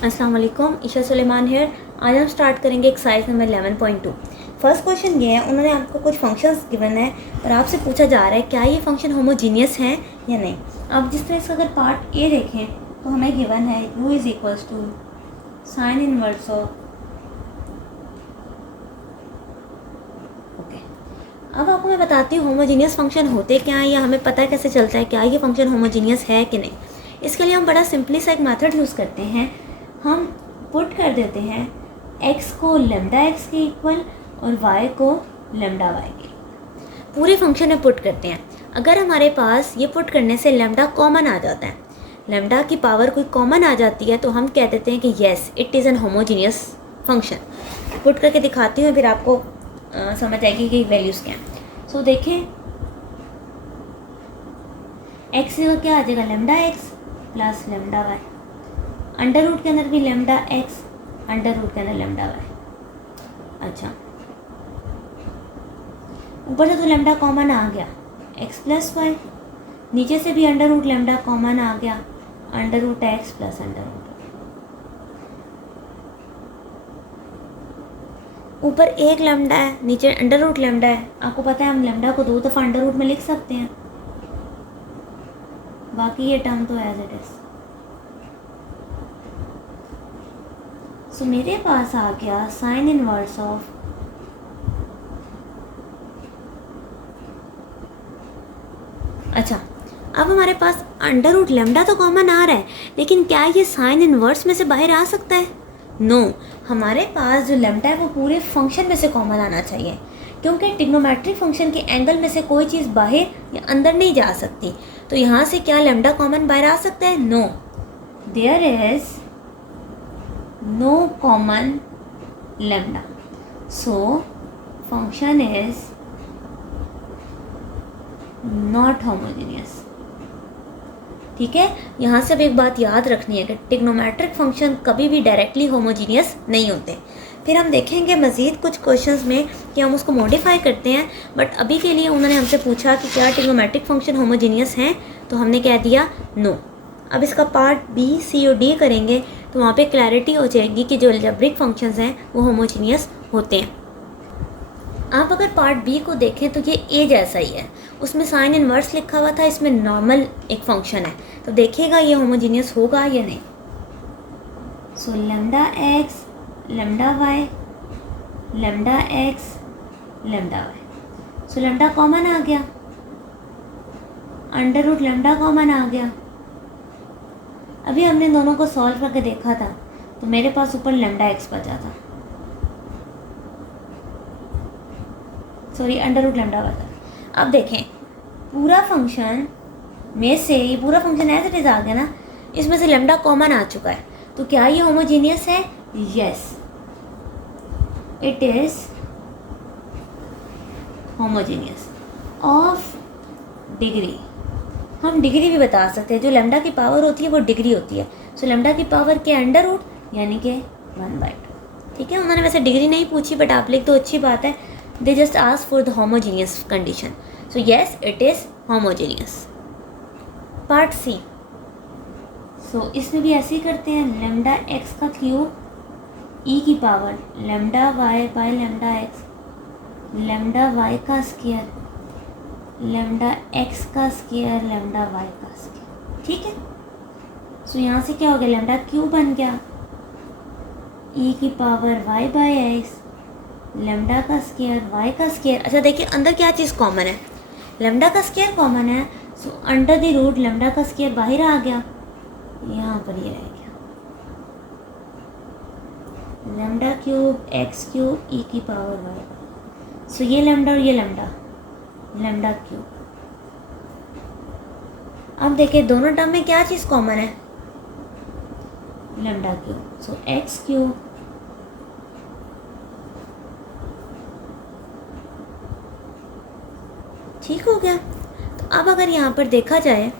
अस्सलाम वालेकुम, ईशा सुलेमान है। आज हम स्टार्ट करेंगे एक्सरसाइज नंबर 11.2। फर्स्ट क्वेश्चन ये है, उन्होंने आपको कुछ फंक्शंस गिवन है और आपसे पूछा जा रहा है क्या ये फंक्शन होमोजीनियस हैं या नहीं। आप जिस तरह इसका अगर पार्ट ए देखें तो हमें गिवन है u is equals to sine inverse of. Okay, अब आपको मैं बताती हूँ होमोजीनियस फंक्शन होते क्या हैं या हमें पता कैसे चलता है क्या ये फंक्शन होमोजीनियस है कि नहीं। इसके लिए हम बड़ा सिंपली सा एक मेथड यूज़ करते हैं। हम पुट कर देते हैं x को लेमडा x के इक्वल और y को लेमडा y के पूरे फंक्शन में पुट करते हैं। अगर हमारे पास ये पुट करने से लेमडा कॉमन आ जाता है, लेमडा की पावर कोई कॉमन आ जाती है तो हम कह देते हैं कि yes it is an homogeneous function. Put करके दिखाती हूँ फिर आपको समझ आएगी कि वैल्यूज़ क्या हैं। सो देखें x क्या आ जाएगा, lambda x plus lambda y, under root के अंदर भी लेमडा x, अंडर रूट के अंदर लेमडा y। अच्छा, ऊपर से तो लेमडा कॉमन आ गया x प्लस वाई, नीचे से भी अंडर रूट लेमडा कॉमन आ गया under root x plus under root. ऊपर एक लेमडा है, नीचे अंडर रूट लेमडा है। आपको पता है हम लेमडा को 2 दफ़ा अंडर रूट में लिख सकते हैं, बाकी ये टर्म तो एज इट इज़। सो मेरे पास आ गया साइन इनवर्स ऑफ अच्छा, अब हमारे पास अंडर रूट लेमडा तो कॉमन आ रहा है, लेकिन क्या ये साइन इनवर्स में से बाहर आ सकता है? नो, हमारे पास जो लेमडा है वो पूरे फंक्शन में से कॉमन आना चाहिए, क्योंकि ट्रिग्नोमेट्रिक फंक्शन के एंगल में से कोई चीज़ बाहर या अंदर नहीं जा सकती। तो यहाँ से क्या लेमडा कॉमन बाहर आ सकता है? No, there is no common lambda, so function is not homogeneous। ठीक है, यहाँ से अब एक बात याद रखनी है कि ट्रिग्नोमेट्रिक फंक्शन कभी भी डायरेक्टली होमोजीनियस नहीं होते। फिर हम देखेंगे मज़ीद कुछ क्वेश्चंस में कि हम उसको मॉडिफाई करते हैं, बट अभी के लिए उन्होंने हमसे पूछा कि क्या ट्रिग्नोमेट्रिक फंक्शन होमोजीनियस हैं, तो हमने कह दिया नो। अब इसका पार्ट बी, सी और डी करेंगे तो वहाँ पे क्लैरिटी हो जाएगी कि जो अलजेब्रिक फंक्शंस हैं वो होमोजीनियस होते हैं। आप अगर पार्ट बी को देखें तो ये ए जैसा ही है, उसमें साइन इनवर्स लिखा हुआ था, इसमें नॉर्मल एक फंक्शन है, तो देखिएगा ये होमोजीनियस होगा या नहीं। So lambda x lambda y lambda x lambda y, so lambda common आ गया, अंडर रूट लेमडा कॉमन आ गया। अभी हमने दोनों को सॉल्व करके देखा था तो मेरे पास ऊपर लेमडा एक्स बचा था, सॉरी अंडर रूट लेमडा बचा। अब देखें पूरा फंक्शन में से ये पूरा फंक्शन एज इट इज़ आ गया ना, इसमें से लेमडा कॉमन आ चुका है, तो क्या ये होमोजीनियस है? Yes it is homogeneous of degree. हम डिग्री भी बता सकते हैं, जो लेमडा की पावर होती है वो डिग्री होती है। सो लेमडा की पावर के अंडर रूट यानी कि 1/2। ठीक है, उन्होंने वैसे डिग्री नहीं पूछी बट आप लिख तो अच्छी बात है। They just ask for the homogeneous condition, so yes it is homogeneous. Part C, so इसमें भी ऐसे ही करते हैं, लेमडा एक्स का क्यूब ई की power lambda y by lambda x, lambda y का स्क्वायर लेमडा एक्स का स्क्वायर लेमडा वाई का स्क्वायर। ठीक है, सो यहाँ से क्या हो गया, लेमडा क्यूब बन गया ई की power y by x, lambda का स्क्वायर वाई का स्क्वायर। अच्छा देखिए अंदर क्या चीज़ कॉमन है, लेमडा का स्क्वायर कॉमन है, so under the root lambda का स्क्वायर बाहर आ गया, यहाँ पर ये रह गया lambda cube x cube e की पावर वाई। सो ये लेमडा और ये लेमडा लेमडा क्यूब। अब देखिए दोनों टर्म में क्या चीज़ कॉमन है, लेमडा क्यूब, सो एक्स क्यूब ठीक हो गया। तो अब अगर यहाँ पर देखा जाए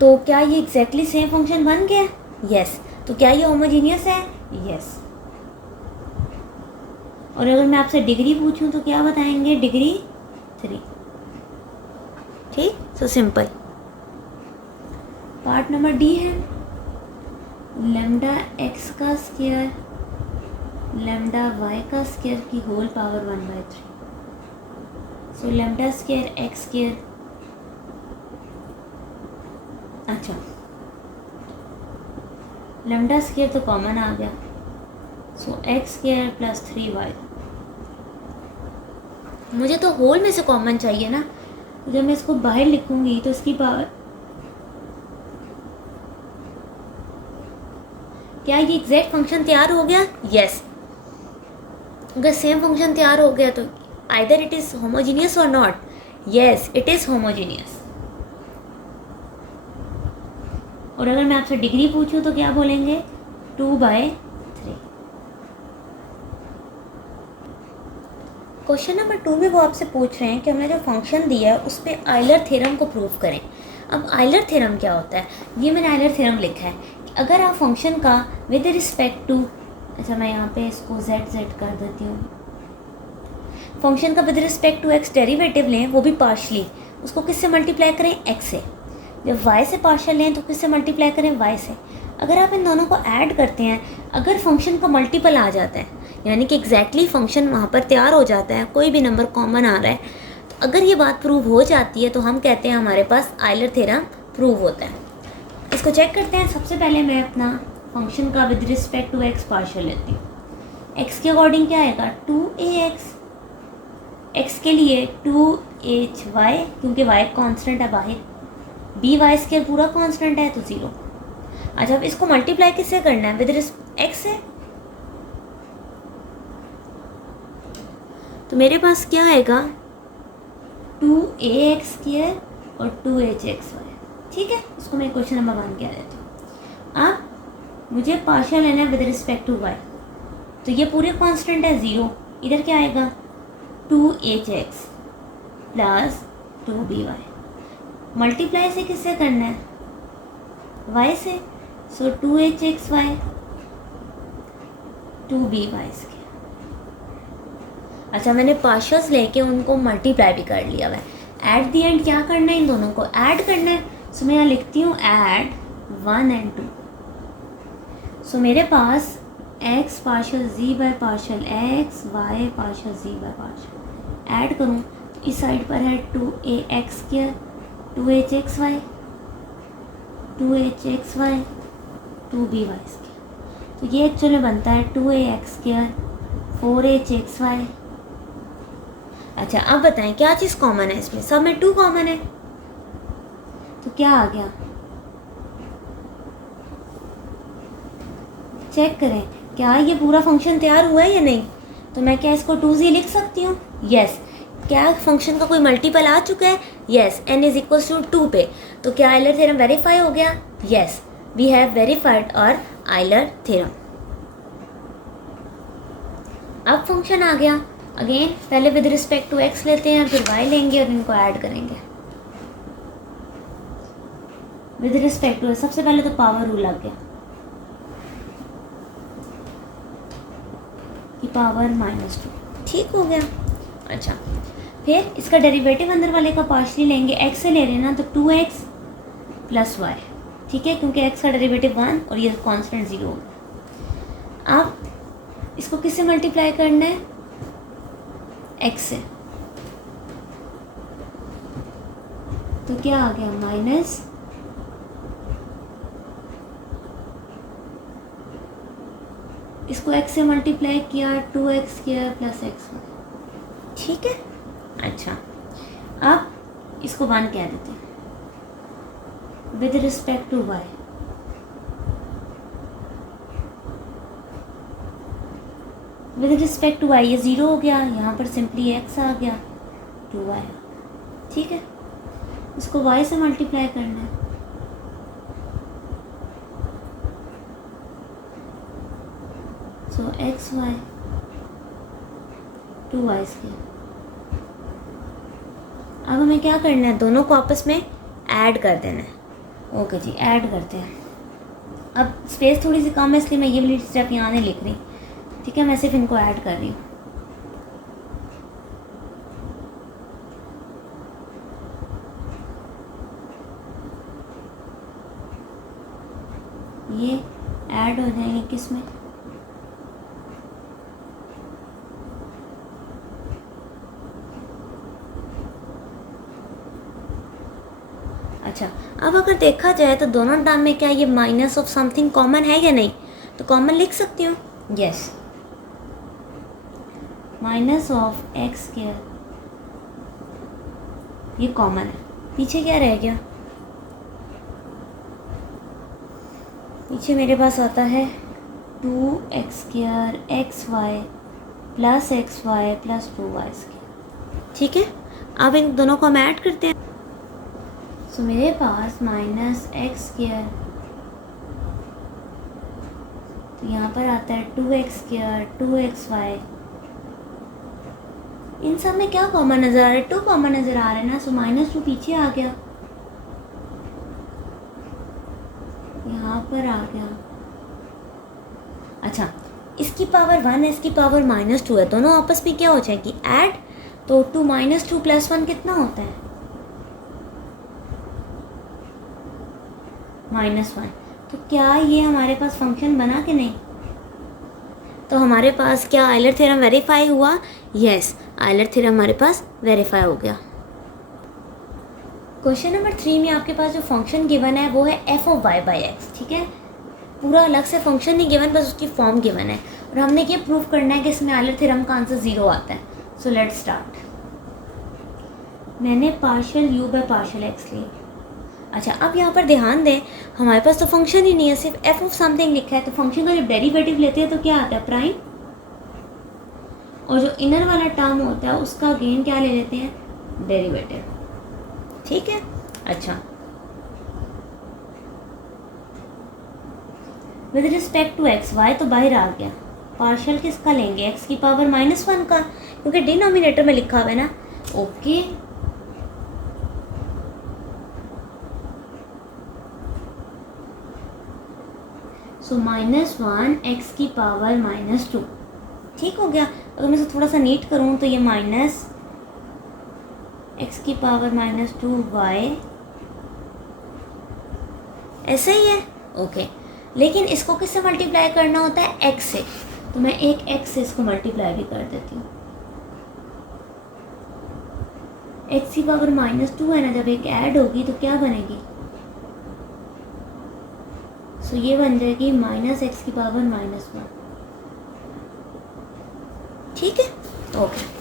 तो क्या ये एग्जैक्टली सेम फंक्शन बन गया? यस। तो क्या ये होमोजीनियस है? यस। और अगर मैं आपसे डिग्री पूछूं तो क्या बताएंगे? डिग्री 3। ठीक, so simple. Part number D है, लेमडा एक्स का स्क्वायर लेमडा वाई का स्क्वायर की whole power 1/3। So lambda square x square, अच्छा लेमडा स्क्वायर तो कॉमन आ गया, so x square plus 3y। मुझे तो होल में से कॉमन चाहिए ना, तो जब मैं इसको बाहर लिखूंगी तो इसकी पावर, क्या ये एग्जैक्ट फंक्शन तैयार हो गया? यस। अगर सेम फंक्शन तैयार हो गया तो आइदर इट इज होमोजीनियस और not. Yes, it is homogeneous. और अगर मैं आपसे डिग्री पूछूं तो क्या बोलेंगे? 2/3। क्वेश्चन नंबर 2 में वो आपसे पूछ रहे हैं कि हमने जो फंक्शन दिया है उस पर आइलर थ्योरम को प्रूव करें। अब आइलर थ्योरम क्या होता है? ये मैंने आइलर थ्योरम लिखा है कि अगर आप फंक्शन का विद रिस्पेक्ट टू, अच्छा मैं यहाँ पे इसको z कर देती हूँ, फंक्शन का with respect to x derivative लें, वो भी पार्शली, उसको किससे मल्टीप्लाई करें? x से। जब y से पार्शियल लें तो किससे मल्टीप्लाई करें? y से। अगर आप इन दोनों को ऐड करते हैं, अगर फंक्शन का मल्टीपल आ जाता है, यानी कि एग्जैक्टली फंक्शन वहाँ पर तैयार हो जाता है, कोई भी नंबर कॉमन आ रहा है, तो अगर ये बात प्रूव हो जाती है तो हम कहते हैं हमारे पास आइलर थ्योरम प्रूव होता है। इसको चेक करते हैं। सबसे पहले मैं अपना फंक्शन का with respect to x partial लेती हूँ। x के अकॉर्डिंग क्या आएगा? 2ax। x के लिए 2hy, क्योंकि y कांस्टेंट है बाहर, by स्क्वायर पूरा कांस्टेंट है तो 0। अच्छा, अब इसको मल्टीप्लाई किससे करना है? विद x से। तो मेरे पास क्या आएगा? 2ax स्क्वायर और 2hxy। ठीक है, इसको मैं क्वेश्चन नंबर 1 कह देती हूँ। अब मुझे पार्शियल लेना है विद रिस्पेक्ट टू y, तो ये पूरे कांस्टेंट है 0। इधर क्या आएगा? 2hx plus 2by। मल्टीप्लाई से किससे करना है? y से। सो 2hxy 2by स्क्वायर। अच्छा, मैंने पार्शियल्स लेके उनको मल्टीप्लाई भी कर लिया है। एट दी एंड क्या करना है? इन दोनों को ऐड करना है। सो मैं यहाँ लिखती हूँ ऐड 1 और 2। सो मेरे पास x partial z bye partial x, y partial z by partial, add करूँ तो इस साइड पर है 2ax square 2hxy 2hxy 2by square. तो ये एक्चुअल में बनता है 2ax स्क्वायर 4hxy। अच्छा, अब बताएं क्या चीज़ कॉमन है इसमें? सब में 2 कॉमन है, तो क्या आ गया? चेक करें क्या ये पूरा फंक्शन तैयार हुआ है या नहीं। तो मैं क्या इसको 2z लिख सकती हूँ? यस। क्या फंक्शन का कोई मल्टीपल आ चुका है? Yes, n is equal to 2 पे। तो क्या आइलर थ्योरम वेरीफाई हो गया? यस, वी हैव वेरीफाइड और आइलर थ्योरम। अब फंक्शन आ गया। अगेन पहले विद रिस्पेक्ट टू x लेते हैं, फिर y लेंगे और इनको ऐड करेंगे विद रिस्पेक्ट टू। सबसे पहले तो पावर रूल लग गया कि पावर -2। ठीक हो गया। अच्छा, फिर इसका डेरिवेटिव अंदर वाले का पार्शली लेंगे। x से ले रहे हैं ना, तो 2x प्लस y। ठीक है, क्योंकि x का डेरिवेटिव 1 और ये कांस्टेंट 0 होगा। अब इसको किससे मल्टीप्लाई करना है? x से। तो क्या आ गया? माइनस इसको x से मल्टीप्लाई किया 2x स्क्वायर प्लस x। ठीक है। अच्छा, अब इसको 1 कह देते हैं with respect to y। With respect to y ये 0 हो गया, यहाँ पर सिंपली x आ गया 2y। ठीक है, इसको y से मल्टीप्लाई करना है। सो एक्स वाई 2y स्क्वायर। अब हमें क्या करना है? दोनों को आपस में ऐड कर देना है। ओके जी, ऐड करते हैं। अब स्पेस थोड़ी सी कम है इसलिए मैं ये वाली स्टेप यहाँ नहीं लिख रही। ठीक है, मैं सिर्फ इनको ऐड कर रही हूँ। ये ऐड हो जाएंगे किस में, अच्छा अब अगर देखा जाए तो दोनों टर्म में क्या ये माइनस ऑफ समथिंग कॉमन है या नहीं, तो कॉमन लिख सकती हूँ, yes, minus of x square ये कॉमन है, पीछे क्या रह गया, पीछे मेरे पास आता है 2x² xy plus xy plus 2y², ठीक है। अब इन दोनों को हम ऐड करते हैं, सो मेरे पास -x², तो यहाँ पर आता है 2x², 2xy, इन सब में क्या कॉमन नज़र आ रहा है, 2 कॉमन नज़र आ रहे हैं ना, सो -2 पीछे आ गया, यहाँ पर आ गया, अच्छा इसकी पावर 1 है, इसकी पावर -2 है, दोनों आपस में क्या हो जाएगी ऐड, तो 2 - 2 + 1 कितना होता है -1, तो क्या ये हमारे पास फंक्शन बना कि नहीं, तो हमारे पास क्या आयलर थ्योरम वेरीफाई हुआ, यस आयलर थ्योरम हमारे पास वेरीफाई हो गया। क्वेश्चन नंबर 3 में आपके पास जो फंक्शन गिवन है वो है f(y/x), ठीक है, पूरा अलग से फंक्शन नहीं गिवन, बस उसकी फॉर्म गिवन है, और हमने ये प्रूव करना है कि इसमें आयलर थ्योरम का आंसर 0 आता है। So let's start. मैंने partial u by partial x लिया, अच्छा अब यहाँ पर ध्यान दें हमारे पास तो फंक्शन ही नहीं है, सिर्फ f ऑफ समथिंग लिखा है, तो फंक्शन का जब डेरिवेटिव लेते हैं तो क्या आता है प्राइम, और जो इनर वाला टर्म होता है उसका गेन क्या ले लेते हैं डेरिवेटिव, ठीक है। अच्छा with respect to x, y तो बाहर आ गया, पार्शियल किसका लेंगे x की पावर -1 का, क्योंकि डिनोमिनेटर में लिखा हुआ है ना, ओके सो -1 x की पावर -2, ठीक हो गया। अगर मैं इसे थोड़ा सा नीट करूँ तो ये -x की पावर -2y ऐसा ही है, ओके, लेकिन इसको किससे मल्टीप्लाई करना होता है x से, तो मैं एक x से इसको मल्टीप्लाई भी कर देती हूँ, x की पावर -2 है ना, जब एक ऐड होगी तो क्या बनेगी, सो ये बन जाएगी -x की पावर -1, ठीक है, ओके।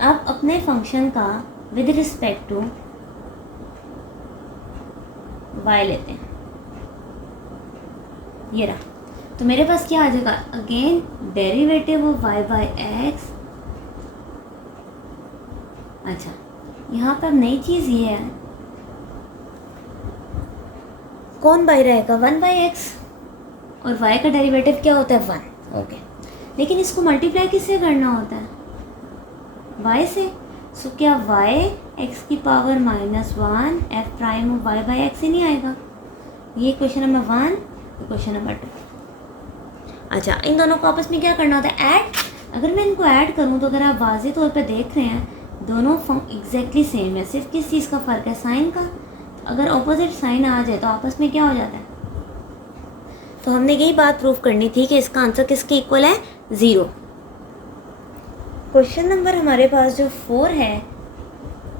अब अपने फंक्शन का विद रिस्पेक्ट टू y लेते हैं, ये रहा, तो मेरे पास क्या आ जाएगा अगेन डेरिवेटिव ऑफ y/x, अच्छा यहाँ पर नई चीज़ ये है, कौन बाई रहेगा 1/x, और y का डेरिवेटिव क्या होता है 1, ओके, लेकिन इसको मल्टीप्लाई किससे करना होता है y से, सो क्या y x की power -1 f prime of y/x ही नहीं आएगा, ये क्वेश्चन नंबर 1, क्वेश्चन नंबर 2। अच्छा इन दोनों को आपस में क्या करना होता है ऐड, अगर मैं इनको ऐड करूँ तो अगर आप वाज़े तौर पे देख रहे हैं दोनों एग्जैक्टली सेम है, सिर्फ किस चीज़ का फ़र्क है साइन का, तो अगर ऑपोजिट साइन आ जाए तो आपस में क्या हो जाता है, तो हमने यही बात प्रूव करनी थी कि इसका आंसर किसके इक्वल है 0। क्वेश्चन नंबर हमारे पास जो 4 है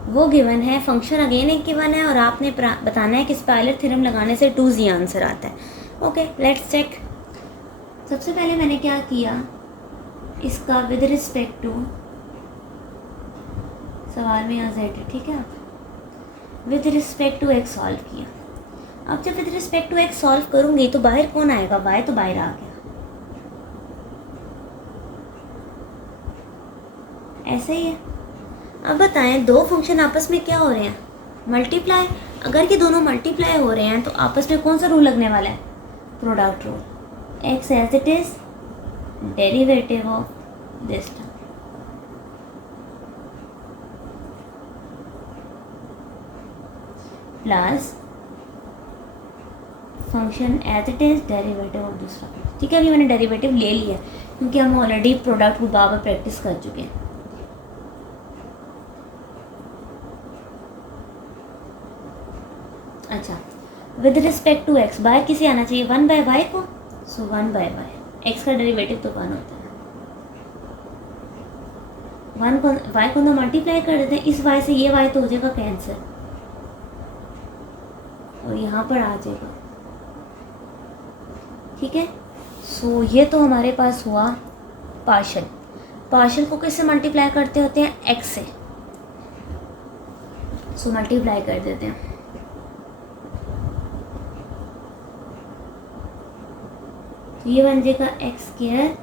वो गिवन है, फंक्शन अगेन एक गिवन है, और आपने बताना है कि इस पे आयलर थ्योरम लगाने से 2z आंसर आता है, ओके लेट्स चेक। सबसे पहले मैंने क्या किया, इसका विद रिस्पेक्ट टू, सवाल में यहाँ z है, ठीक है, with respect to x solve किया। अब जब with respect to x solve करूँगी तो बाहर कौन आएगा, y तो बाहर आ गया, ऐसे ही है। अब बताएं दो फंक्शन आपस में क्या हो रहे हैं मल्टीप्लाई, अगर ये दोनों मल्टीप्लाई हो रहे हैं तो आपस में कौन सा रूल लगने वाला है product rule, x as it is derivative of this term, plus function as it is derivative of दूसरा, ठीक है। अभी मैंने डेरिवेटिव ले लिया क्योंकि हम ऑलरेडी प्रोडक्ट रूल बार प्रैक्टिस कर चुके हैं। अच्छा, with respect to x by किसे आना चाहिए, 1 बाय वाई को, सो 1 बाय वाई, एक्स का डेरिवेटिव तो 1 होता है, 1 को वाई को ना मल्टीप्लाई कर देते हैं, इस वाई से ये वाई तो हो जाएगा कैंसिल और यहाँ पर आ जाएगा, ठीक है। सो ये तो हमारे पास हुआ पार्शल। पार्शल को किससे मल्टीप्लाई करते होते हैं, एक्स से, सो मल्टीप्लाई कर देते हैं, तो ये बन जाएगा एक्स स्क्वायर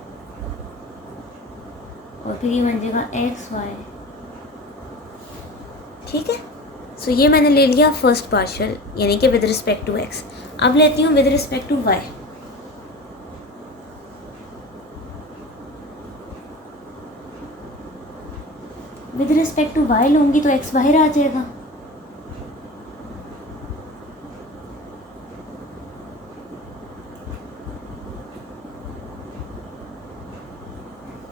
और फिर ये बन जाएगा एक्स वाई, ठीक है। सो ये मैंने ले लिया फर्स्ट पार्शियल यानी कि विद रिस्पेक्ट टू एक्स। अब लेती हूँ with respect to y. With respect to y लूँगी तो एक्स बाहर आ जाएगा,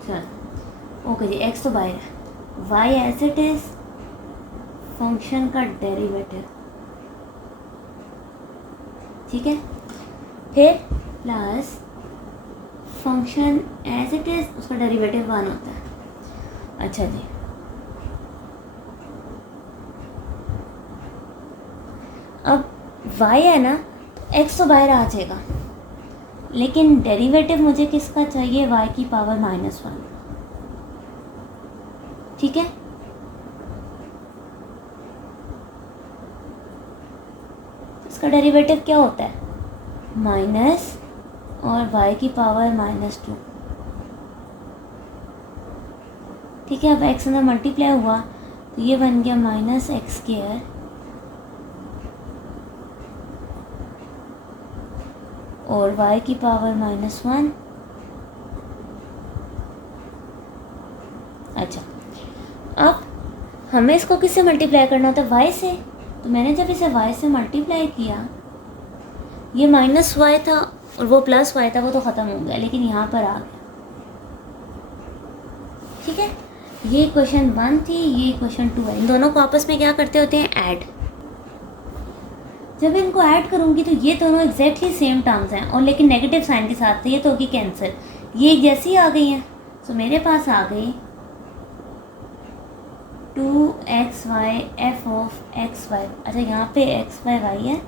चलो ओके जी, एक्स तो बाहर है, y as it is function का डेरिवेटिव, ठीक है, फिर plus function as it is उसका डेरिवेटिव 1 होता है। अच्छा जी, अब y है ना तो x तो बाहर आ जाएगा, लेकिन डेरिवेटिव मुझे किसका चाहिए, y की पावर -1, ठीक है। इसका डेरिवेटिव क्या होता है, माइनस और y की पावर -2, ठीक है। अब x अंदर मल्टीप्लाई हुआ तो ये बन गया -x² और y की पावर -1। अच्छा, अब हमें इसको किससे मल्टीप्लाई करना होता है, y से, तो मैंने जब इसे y से मल्टीप्लाई किया, ये -y था और वो +y था, वो तो ख़त्म हो गया, लेकिन यहाँ पर आ गया, ठीक है। ये क्वेश्चन 1 थी, ये क्वेश्चन 2 है। इन दोनों को आपस में क्या करते होते हैं, ऐड। जब इनको ऐड करूँगी तो ये दोनों एग्जैक्टली सेम टर्म्स हैं और लेकिन नेगेटिव साइन के साथ, ये तो होगी कैंसिल, ये एक जैसी आ गई हैं, तो मेरे पास आ गई 2xy f ऑफ xy। अच्छा, यहाँ पे x बाय वाई है,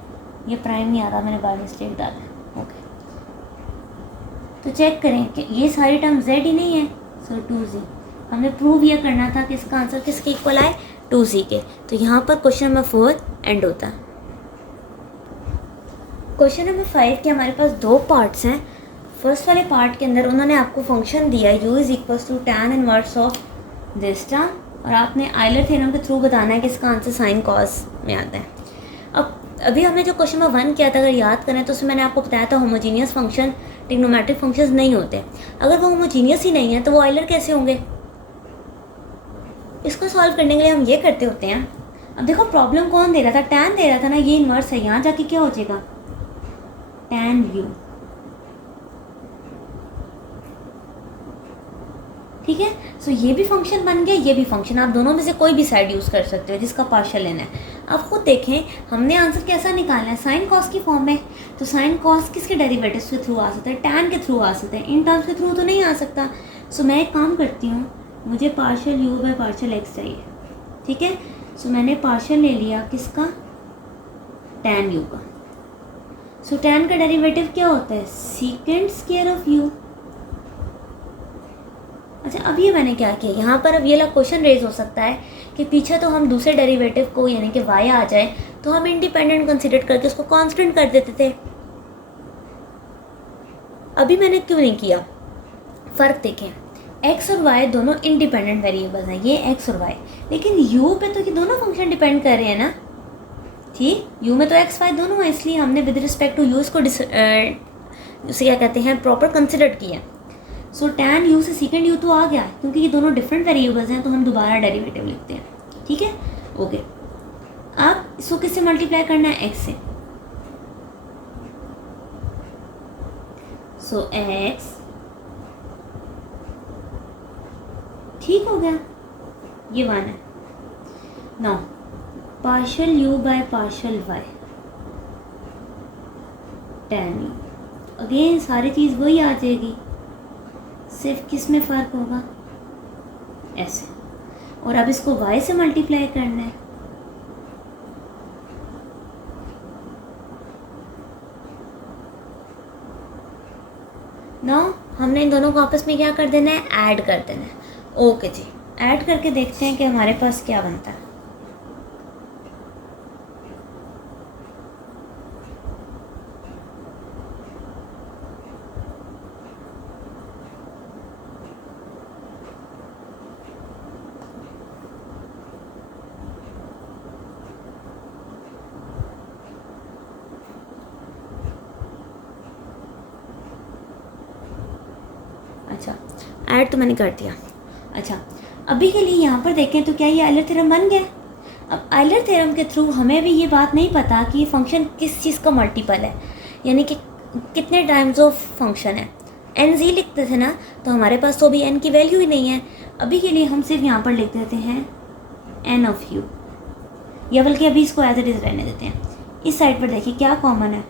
ये प्राइम नहीं आ रहा, मैंने बाय मिस्टेक डाला है, ओके। तो चेक करें कि ये सारी टर्म z ही नहीं है, सो 2z। हमें प्रूव ये करना था कि इसका आंसर किसके इक्वल आए, 2z के। तो यहाँ पर क्वेश्चन नंबर 4 एंड होता है। क्वेश्चन नंबर 5 के हमारे पास 2 पार्ट्स हैं। फर्स्ट वाले पार्ट के अंदर उन्होंने आपको फंक्शन दिया u is equals to tan inverse of this term और आपने आयलर थ्योरम के थ्रू बताना है कि इसका आंसर साइन कॉस में आता है। अब अभी हमने जो क्वेश्चन नंबर 1 किया था, अगर याद करें तो उसमें मैंने आपको बताया था होमोजीनियस फंक्शन ट्रिग्नोमेट्रिक फंक्शंस नहीं होते। अगर वो होमोजीनियस ही नहीं है तो वो आयलर कैसे होंगे। इसको सॉल्व करने के लिए हम ये करते होते हैं, अब देखो प्रॉब्लम कौन दे रहा था, tan दे रहा था ना, ये इन्वर्स है, यहाँ जाके क्या हो जाएगा, tan u, ठीक है। सो ये भी फंक्शन बन गया, ये भी फंक्शन, आप दोनों में से कोई भी साइड यूज़ कर सकते हो जिसका पार्शियल लेना है। अब खुद देखें हमने आंसर कैसा निकालना है, साइन कॉस की फॉर्म में। तो साइन कॉस किसके डेरिवेटिव्स के थ्रू आ सकता है, tan के थ्रू आ सकता है, इन टर्म्स के थ्रू तो नहीं आ सकता। सो मैं एक काम करती हूँ, मुझे partial u by partial x चाहिए, ठीक है। सो मैंने पार्शियल ले लिया किसका, tan u का। सो tan का डेरिवेटिव क्या होता है, सेकेंड स्क्वायर ऑफ u। अच्छा, अब ये मैंने क्या किया यहाँ पर, अब ये वाला क्वेश्चन रेज हो सकता है कि पीछे तो हम दूसरे डेरिवेटिव को यानी कि y आ जाए तो हम इंडिपेंडेंट कंसीडर करके उसको कांस्टेंट कर देते थे। अभी मैंने क्यों नहीं किया, फ़र्क देखें, x और y दोनों इंडिपेंडेंट वेरिएबल्स हैं, ये x और y, लेकिन u पे तो ये दोनों फंक्शन डिपेंड कर रहे हैं ना, ठीक। u में तो x y दोनों है, इसलिए हमने विद रिस्पेक्ट टू u इसको उसे क्या कहते हैं प्रॉपर कंसिडर किया। सो tan u से सेकेंड u तो आ गया, क्योंकि ये दोनों डिफरेंट वेरिएबल्स हैं तो हम दोबारा डेरिवेटिव लिखते हैं, ठीक है, ओके। अब इसको किससे मल्टीप्लाई करना है, x से। सो x, ठीक हो गया, ये 1 है। Now partial u by partial y, tan u। Again सारी चीज़ वही आ जाएगी, सिर्फ किस में फ़र्क होगा, ऐसे। और अब इसको y से मल्टीप्लाई करना है। नाउ हमने इन दोनों को आपस में क्या कर देना है, ऐड कर देना है। ओके जी, ऐड करके देखते हैं कि हमारे पास क्या बनता है। अच्छा, ऐड तो मैंने कर दिया। अच्छा, अभी के लिए यहाँ पर देखें तो क्या ये आयलर थ्योरम बन गया। अब आयलर थ्योरम के थ्रू हमें भी ये बात नहीं पता कि ये फंक्शन किस चीज़ का मल्टीपल है, यानी कि कितने टाइम्स ऑफ फंक्शन है। एन जी लिखते थे ना, तो हमारे पास तो अभी एन की वैल्यू ही नहीं है। अभी के लिए हम सिर्फ यहाँ पर लिख देते हैं एन ऑफ यू, या बल्कि अभी इसको एज इट इज़ रहने देते हैं। इस साइड पर देखिए क्या कॉमन है,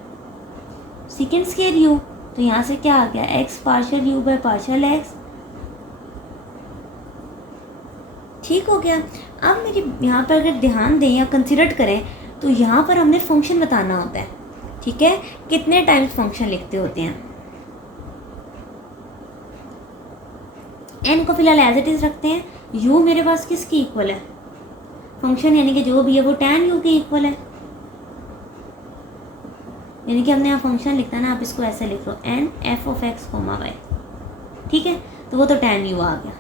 सेकेंड स्क्वायर यू, तो यहाँ से क्या आ गया, x partial u by partial x. ठीक हो गया। अब मेरी यहाँ पर अगर ध्यान दें या कंसिडर करें तो यहाँ पर हमने फंक्शन बताना होता है, ठीक है, कितने टाइम्स फंक्शन लिखते होते हैं। एन को फिलहाल एज इट इज़ रखते हैं। यू मेरे पास किसकी इक्वल है, फंक्शन यानी कि जो भी है वो tan यू की इक्वल है, यानी कि हमने यहाँ फंक्शन लिखता है ना, आप इसको ऐसे लिख लो N F of x comma y, ठीक है, तो वो तो tan यू आ गया।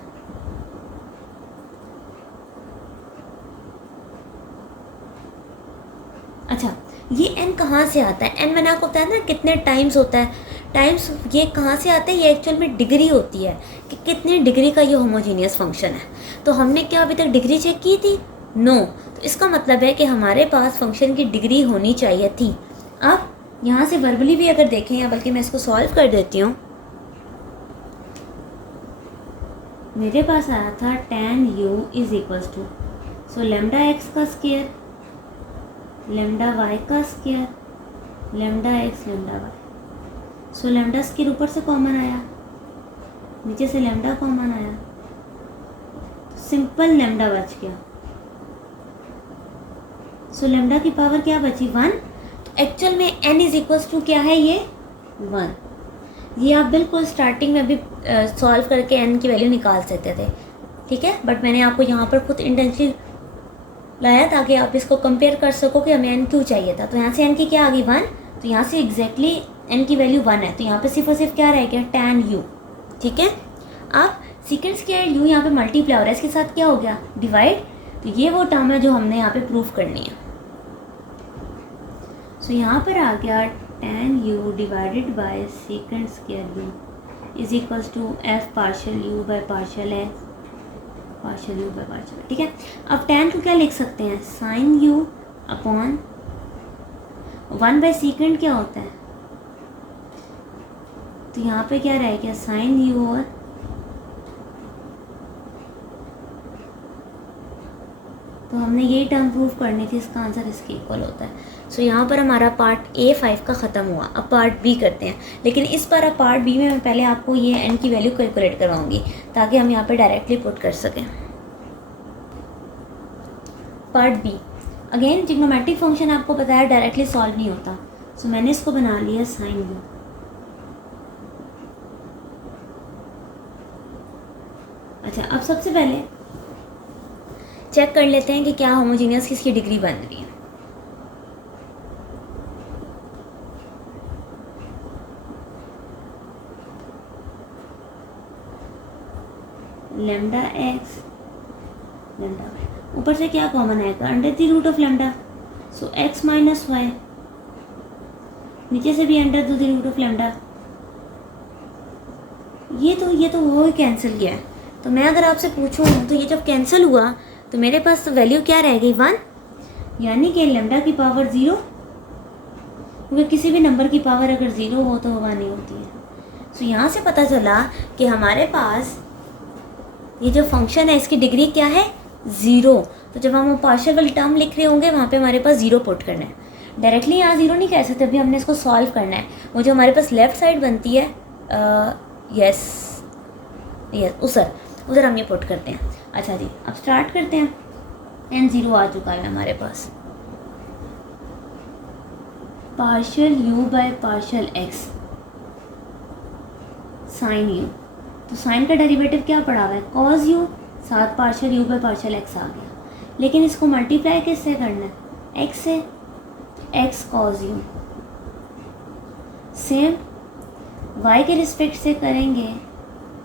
अच्छा, ये n कहाँ से आता है, n मैंने आपको बताया ना कितने टाइम्स होता है, टाइम्स ये कहाँ से आता है, ये एक्चुअल में डिग्री होती है कि कितने डिग्री का ये होमोजीनियस फंक्शन है। तो हमने क्या अभी तक डिग्री चेक की थी, नो, तो इसका मतलब है कि हमारे पास फंक्शन की डिग्री होनी चाहिए थी। अब यहाँ से वर्बली भी अगर देखें, या बल्कि मैं इसको सॉल्व कर देती हूँ, मेरे पास आया था tan u is equals to, so lambda x का स्क्वायर, लेमडा वाई का square, lambda x lambda y. So lambda square ऊपर से कॉमन आया, नीचे से लेमडा कॉमन आया, तो सिंपल लेमडा बच गया। सो लेमडा की पावर क्या बची, 1। तो एक्चुअल में n इज इक्वल्स टू क्या है, ये 1। ये आप बिल्कुल स्टार्टिंग में भी सॉल्व करके n की वैल्यू निकाल सकते थे, ठीक है, बट मैंने आपको यहाँ पर खुद इंटेंशनली लाया ताकि आप इसको कंपेयर कर सको कि हमें n क्यों चाहिए था। तो यहाँ से n की क्या आ गई, 1, तो यहाँ से एग्जैक्टली n की वैल्यू 1 है, तो यहाँ पे सिर्फ और सिर्फ क्या रह गया, tan u, ठीक है। अब सेकेंड स्क्वायर u यहाँ पे मल्टीप्लाई हो रहा है, इसके साथ क्या हो गया, डिवाइड, तो ये वो टर्म है जो हमने यहाँ पे प्रूफ करनी है। सो यहाँ पर आ गया tan u divided by second square u is equals to f partial u by partial x partial u by partial, ठीक है। अब tan को क्या लिख सकते हैं, sine u upon 1 by second क्या होता है, तो यहाँ पे क्या रह गया, साइन u, और तो हमने यही टर्म प्रूफ करनी थी, इसका आंसर इसके इक्वल होता है। सो यहाँ पर हमारा पार्ट A5 का ख़त्म हुआ। अब पार्ट B करते हैं, लेकिन इस बार अब पार्ट B में मैं पहले आपको ये n की वैल्यू कैलकुलेट करवाऊंगी ताकि हम यहाँ पे डायरेक्टली पुट कर सकें। Part B, again trigonometric function आपको बताया डायरेक्टली सॉल्व नहीं होता, सो मैंने इसको बना लिया साइन u। अच्छा, अब सबसे पहले चेक कर लेते हैं कि क्या होमोजीनियस किसकी डिग्री बन रही है। लेमडा एक्स लेमडा वाई, ऊपर से क्या कॉमन आएगा, under the root of lambda, so x minus y, नीचे से भी under the root of lambda. ये तो वो ही कैंसिल किया है। तो मैं अगर आपसे पूछूँ तो ये जब कैंसिल हुआ तो मेरे पास तो वैल्यू क्या रह गई, 1, यानी कि लेमडा की पावर 0, क्योंकि किसी भी नंबर की पावर अगर 0 हो तो 1 नहीं होती है। सो यहाँ से पता चला कि हमारे पास ये जो फंक्शन है इसकी डिग्री क्या है, 0। तो जब हम पार्शियल वाली टर्म लिख रहे होंगे वहाँ पे हमारे पास 0 पुट करना है। डायरेक्टली यहाँ ज़ीरो नहीं कह सकते, अभी हमने इसको सॉल्व करना है। वो जो हमारे पास लेफ़्ट साइड बनती है, यस उधर हम ये पुट करते हैं। अच्छा जी, अब स्टार्ट करते हैं। एन ज़ीरो आ चुका है हमारे पास। Partial u by partial x sine u, तो साइन का डेरिवेटिव क्या पड़ा हुआ है, कॉज यू, साथ partial u by partial x आ गया। लेकिन इसको मल्टीप्लाई किससे करना है, एक्स से, x cos u. Same y के रिस्पेक्ट से करेंगे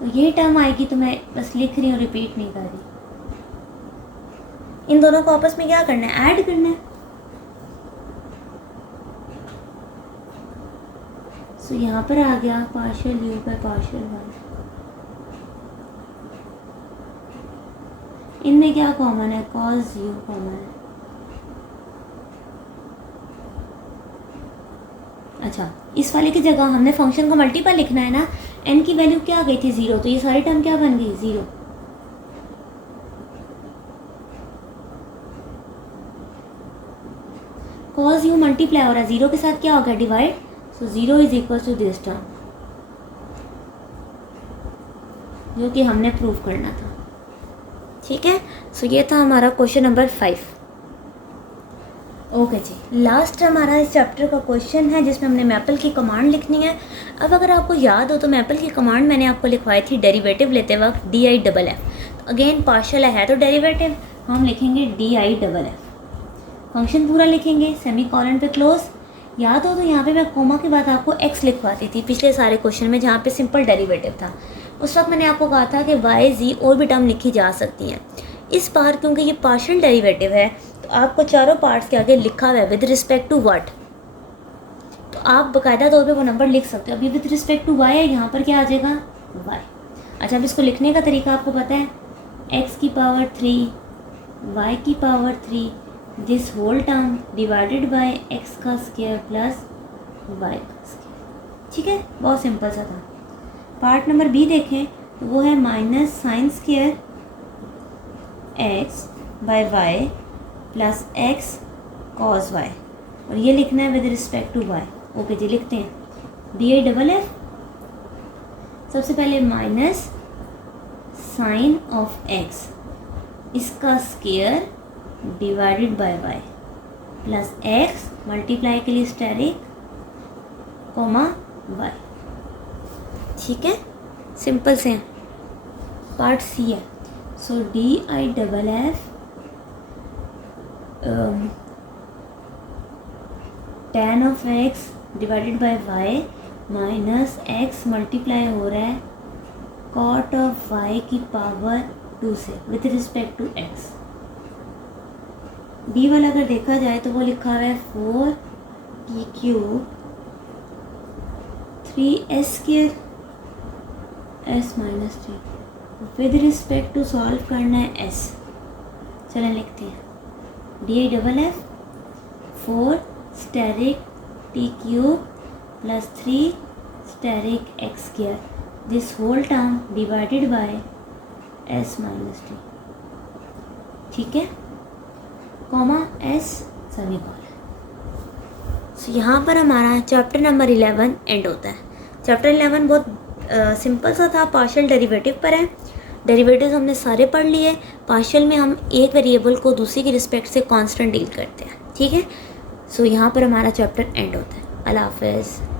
तो ये टर्म आएगी, तो मैं बस लिख रही हूँ, रिपीट नहीं कर रही। इन दोनों को आपस में क्या करना है, ऐड करना है। सो यहाँ पर आ गया partial u by partial y. इनमें क्या कॉमन है, कॉज यू कॉमन है। अच्छा, इस वाले की जगह हमने फंक्शन का मल्टीपल लिखना है ना, एन की वैल्यू क्या आ गई थी, ज़ीरो, तो ये सारी टर्म क्या बन गई, ज़ीरो। कॉज यू मल्टीप्लाई हो रहा है ज़ीरो के साथ, क्या हो गया, divide, so zero is equal to this term, जो कि हमने प्रूव करना था। ठीक है, सो ये था हमारा क्वेश्चन नंबर 5। ओके जी, लास्ट हमारा इस चैप्टर का क्वेश्चन है जिसमें हमने मैपल की कमांड लिखनी है। अब अगर आपको याद हो तो मैपल की कमांड मैंने आपको लिखवाई थी डेरिवेटिव लेते वक्त DIFF। तो अगेन पार्शियल है तो डेरिवेटिव, हम लिखेंगे DIFF। फंक्शन पूरा लिखेंगे, सेमी कॉलन पे क्लोज। याद हो तो यहाँ पे मैं कोमा के बाद आपको x लिखवाती थी पिछले सारे क्वेश्चन में, जहाँ पे सिंपल डेरिवेटिव था। उस वक्त मैंने आपको कहा था कि y, z और भी टर्म लिखी जा सकती हैं। इस बार क्योंकि ये पार्शियल डेरिवेटिव है तो आपको चारों पार्ट्स के आगे लिखा हुआ है विद रिस्पेक्ट टू व्हाट, तो आप बाकायदा तौर पे वो नंबर लिख सकते हो। अभी विद रिस्पेक्ट टू y है, यहाँ पर क्या आ जाएगा, y। अच्छा, अब इसको लिखने का तरीका आपको पता है, x की पावर 3 y की power 3 this whole term divided by x का स्क्वायर प्लस y का स्क्वायर। ठीक है, बहुत सिंपल सा था। पार्ट नंबर बी देखें तो वो है minus sine square x by y plus x cos y, और ये लिखना है with respect to y। Okay जी, लिखते हैं DIFF। सबसे पहले माइनस साइन ऑफ x, इसका square divided by y plus x multiply के लिए स्टेरिक कोमा y। ठीक है, सिंपल से। पार्ट सी है, so DIFF tan of x divided by y minus x multiply हो रहा है cot ऑफ y की पावर 2 से with respect to x। D वाला अगर देखा जाए तो वो लिखा हुआ है 4t³ 3s² s minus 3 with respect to solve करना है s। चलें लिखते हैं DIFF 4 asterisk t³ plus 3 asterisk x² this whole term divided by s minus 2। ठीक है, कॉमा s सेमीकोलन। सो यहाँ पर हमारा चैप्टर नंबर 11 एंड होता है। चैप्टर 11 बहुत सिंपल सा था, पार्शियल डेरिवेटिव पर है। डेरिवेटिव्स हमने सारे पढ़ लिए। पार्शियल में हम एक वेरिएबल को दूसरे की रिस्पेक्ट से कांस्टेंट डील करते हैं। ठीक है, सो यहाँ पर हमारा चैप्टर एंड होता है। अल्लाह हाफ़िज़।